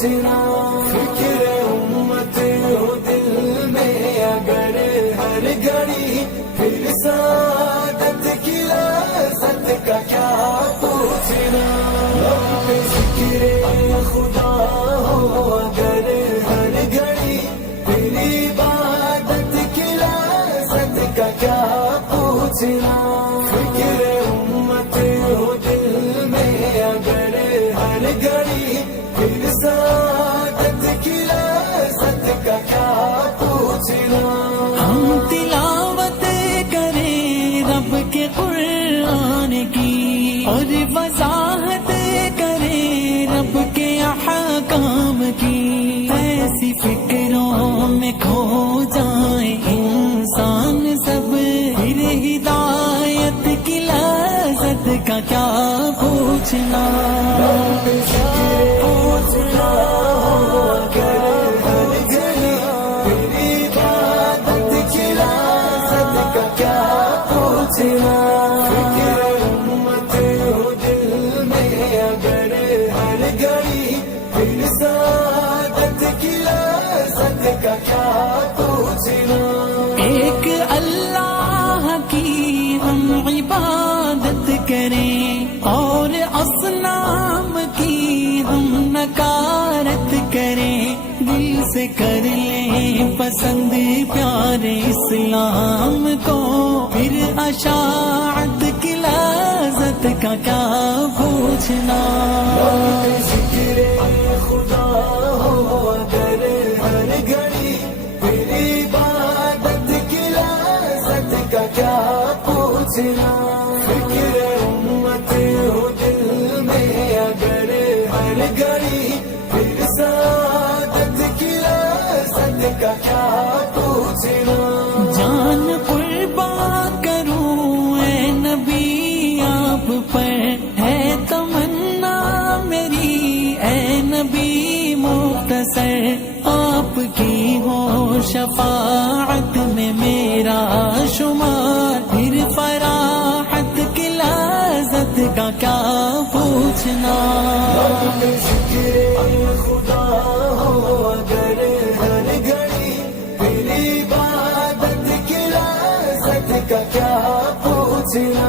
پوچھنا، فکر امت ہو دل میں اگر ہر گھڑی، پھر سعادت کی لذت کا کیا پوچھنا، لب پہ ذکر خدا ہو اگر ہر گھڑی، پھر عبادت کی لذت کا کیا پوچھنا، فکر امت ہو دل میں اگر ہر گھڑی، پھر سعادت کی لذت کا کیا پوچھنا، ہم تلاوت کریں رب کے قرآن کی اور وضاحت کریں رب کے احکام کی، ایسی فکروں میں کھو جائیں انسان سب، پھر ہدایت کی لذت کا کیا پوچھنا، پوچھنا اگر ہر گھڑی، پھر عبادت کی لذت کا کیا پوچھنا، فکر امت ہو دل میں اگر ہر گھڑی، پھر سعادت کی لذت کا کیا پوچھنا، ایک اللہ کی ہم عبادت کریں اور اصنام کی ہم نکارت کریں، دل سے کر لیں پسند پیارے اسلام کو، پھر اشاعت کی لذت کا کیا پوچھنا، ذکر خدا ہو اگر ہر گھڑی، پھر عبادت کی لذت کا کیا پوچھنا، فکر امت ہو دل میں اگر ہر گھڑی، پھر سعادت کی لذت کا کیا پوچھنا، جان قربان کروں اے نبی آپ پر، ہے تمنا میری اے نبی مختصر، آپ کی ہو شفاعت میں میرا شمار، پھر فراحت کی لذت کا کیا پوچھنا، ذکر خدا ہو اگر ہر گھڑی، پھر عبادت کی لذت کا کیا پوچھنا،